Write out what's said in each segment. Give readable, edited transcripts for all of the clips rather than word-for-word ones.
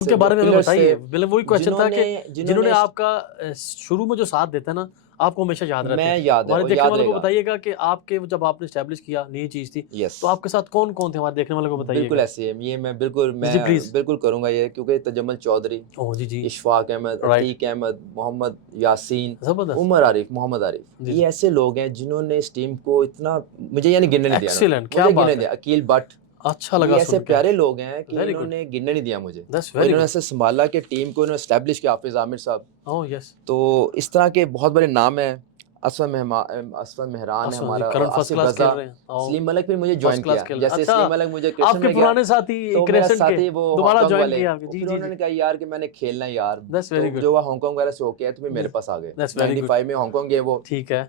उनके बारे में हमें पिलर्स थे, बताइए। मतलब वही क्वेश्चन था कि जिन्होंने जिन्होंने आपका शुरू में जो साथ देता है ना, आपको हमेशा याद रहते मैं हैं। याद हमारे है, देखने याद वालों को रहेगा। बताइएगा कि आपके जब आपने एस्टैब्लिश किया, नई चीज़ थी, यस, तो आपके साथ कौन-कौन थे हमारे देखने वालों को बिल्कुल बताइएगा? ऐसे है। ये जी, प्लीज़। मैं बिल्कुल करूँगा ये, क्योंकि तजम्मुल चौधरी, ओह! जी, जी। इशफाक अहमद, राइट। अतीक अहमद, मोहम्मद यासीन, ज़बरदस्त। उमर आरिफ, मोहम्मद आरिफ, जी, ये जी। ऐसे लोग हैं जिन्होंने इस टीम को इतना, मुझे यानी गिनने नहीं दिया इन्होंने, एक्सीलेंट, क्या मुझे गिनने बात नहीं है! दिया। अकील भट्ट, अच्छा ये लगा ऐसे सुन के। प्यारे लोग हैं कि वेरी गुड। इन्होंने गिनने नहीं दिया मुझे। दैट्स और वेरी इन्होंने गुड। ऐसे सँभाला कि टीम को इन्होंने एस्टैब्लिश किया, हाफ़िज़ आमिर साहब। ओह! यस। तो इस तरह के बहुत बड़े नाम हैं। असफर मेहरान है अच्छा जी, हमारा, और करंट फर्स्ट आसिफ क्लास खेल रज़ा। रहे हैं। ओह! सलीम मलिक भी मुझे फर्स्ट जॉइन क्लास किया। खेल रहे हैं। जैसे अच्छा, सलीम मलिक मुझे क्रिस्टन आपके में गया, पुराने साथी तो मेरा क्रेसेंट के साथी वो दोबारा हांगकांग जॉइन वाले, किया आपके। और जी, फिर जी, जी। उन्होंने कहा यार कि मैंने खेलना है यार। दैट्स वेरी तो गुड। जो वो हांगकांग वगैरह से होके आए, तो फिर मेरे जी, पास आ गए। That's very good. 95 में हांगकांग गए वो। ठीक है।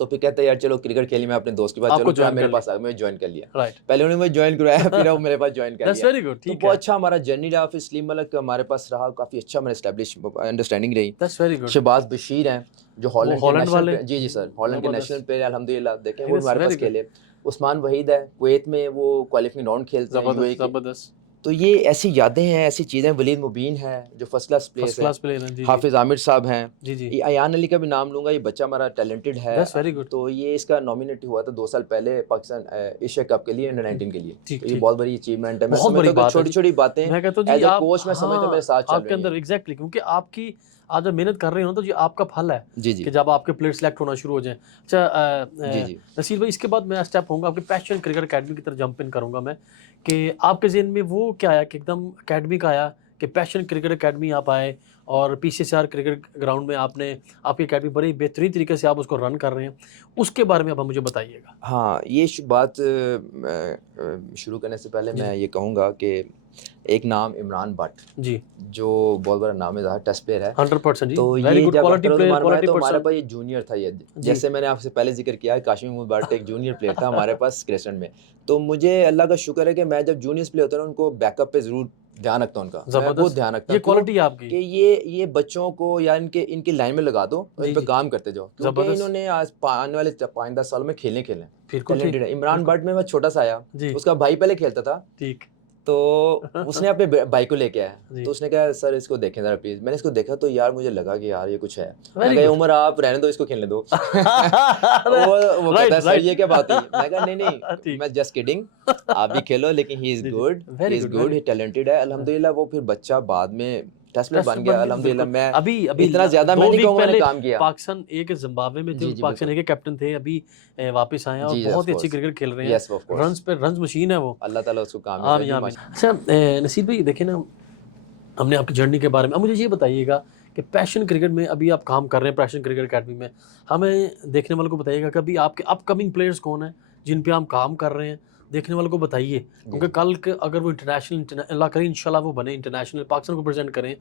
तो फिर कहते हैं यार चलो क्रिकेट खेली, मैं अपने दोस्त के पास, आपको चलो फिर आप जॉइन मेरे कर पास आ लिया। गए, मैं ज्वाइन कर लिया। राइट। पहले उन्होंने मुझे ज्वाइन करवाया, फिर वो मेरे पास ज्वाइन कर दैट्स लिया। वेरी गुड, तो ठीक बहुत है। अच्छा हमारा जर्नी रहा। फिर सलीम मलिक हमारे पास रहा, काफ़ी अच्छा हमारा एस्टैब्लिश अंडरस्टैंडिंग रही। That's very good. Shahbaz Bashir हैं, जो वो हॉलैंड के हॉलैंड नेशनल वाले? पे, जी जी सर, हॉलैंड के नेशनल ज़बरदस्त। प्लेयर अल्हम्दुलिल्लाह, देखें वो भी यस, हमारे पास वेरी गुड। खेले। उस्मान वहीद है, कुवैत में वो क्वालिफाइंग राउंड खेलते हैं यूएई ज़बरदस्त, की। ज़बरदस्त। तो ये ऐसी यादें हैं, ऐसी चीज़ें। वलीद मुबीन है जो फर्स्ट क्लास फर्स्ट प्लेयर्स है। क्लास प्लेयर हैं। जी, जी। हाफिज़ आमिर साहब हैं। जी, जी। ये अयान अली का भी नाम लूँगा, ये बच्चा हमारा टैलेंटेड है। That's very good. तो ये इसका नॉमिनेट हुआ था 2 साल पहले पाकिस्तान एशिया कप के लिए, अंडर 19 के लिए। ठीक, तो ये ठीक। बहुत बड़ी अचीवमेंट है। मैं बहुत बड़ी समझता हूँ कि बात है जी। छोटी-छोटी बातें मैं कहता हूँ जी एज़ अ आप कोच मैं समझता हूँ मेरे हाँ, साथ चल आपके रही अंदर हैं। एग्ज़ैक्टली क्योंकि आपकी आप जब मेहनत कर रहे हो ना तो ये आपका फल है जी, कि जी। जब आपके प्लेयर सेलेक्ट होना शुरू हो जाएँ। अच्छा जी, जी। नसीर भाई इसके बाद मैं स्टेप होऊँगा आपके पैशन क्रिकेट अकेडमी की तरफ जंप इन करूँगा मैं कि आपके ज़हन में वो क्या आया कि एकदम अकेडमी का आया कि पैशन क्रिकेट अकेडमी आप आए और पीसीसीआर क्रिकेट ग्राउंड में आपने आपकी अकेडमी बड़ी बेहतरीन तरीके से आप उसको रन कर रहे हैं। उसके बारे में अब मुझे बताइएगा? हाँ, ये बात शुरू करने से पहले जी, मैं जी। ये कहूँगा कि एक नाम इमरान भट्ट, जी, जो बहुत बड़ा नाम है, टेस्ट प्लेयर है। 100% जी। तो वेरी ये गुड जब क्वालिटी प्लेयर, अख्तर उस्मान में आए, क्वालिटी तो हमारे पर्सन। पास ये जूनियर था ये। जी, जैसे मैंने आपसे पहले ज़िक्र किया है, काशिम महमूद भट्ट एक जूनियर प्लेयर था हमारे पास क्रिस्टन में। तो मुझे अल्लाह का शुक्र है कि मैं जब जूनियर्स प्लेयर होता है ना, उनको बैकअप पे ज़रूर ध्यान रखता हूँ उनका। मैं बहुत ज़बरदस्त। ध्यान रखता ये हूँ। क्यों? क्वालिटी है आपकी। कि ये बच्चों को या इनकी लाइन में लगा दो और इन जी, पे जी। काम करते जाओ। क्योंकि ज़बरदस्त। इन्होंने आज आने वाले 5-10 सालों में खेलने खेलने हैं। बिल्कुल ठीक, टैलेंटेड है। इमरान बिल्कुल। भट्ट में मैं छोटा सा आया, जी, उसका भाई पहले खेलता था। ठीक। तो उसने अपने भाई को लेके आया। जी, तो उसने कहा सर इसको देखें ज़रा प्लीज़। मैंने इसको देखा तो यार मुझे लगा कि यार ये कुछ है। मैं वेरी कहा ये गुड। उमर आप रहने दो, इसको खेलने दो। अरे! वो कहता राइट, है सर राइट। ये क्या बात हुई? मैं कहा नहीं ठीक। मैं जस्ट किडिंग, आप भी खेलो, लेकिन ही इज़ जी, जी। Good, he very is good, good, very he talented है। हाँ, अल्हम्दुलिल्लाह वो फिर बच्चा बाद में टेस्ट प्लेयर प्लेस्टर बन गया। बन गया, अल्हम्दुलिल्लाह बिल्कुल। मैं अभी अभी इतना ज़्यादा मैं 2 नहीं वीक कहूँगा मैंने पहले काम किया। पाकिस्तान एक ज़िम्बाब्वे में थे, जी, जी, पाकिस्तान बिल्कुल। ए के कैप्टन थे, अभी वापस आए हैं और जी, जी, ऑफ़ बहुत ही अच्छी कोर्स। क्रिकेट खेल रहे हैं। Yes, of course. रन्स पे रन्स मशीन है वो। अल्लाह ताला उसको कामयाब आमीन, रखे आमीन। माशा अच्छा नसीर भाई देखिए ना हमने आपकी जर्नी के बारे में अब मुझे ये बताइएगा कि पैशन क्रिकेट में अभी आप काम कर रहे हैं पैशन क्रिकेट अकेडमी में हमें देखने वालों को बताइएगा कि अभी आपके अपकमिंग प्लेयर्स कौन हैं जिन पे आप काम कर रहे हैं देखने वालों को बताइए जी, क्योंकि जी। कल के अगर वो इंटरनेशनल अल्लाह करे इंशाल्लाह वो बने इंटरनेशनल पाकिस्तान को प्रेजेंट करें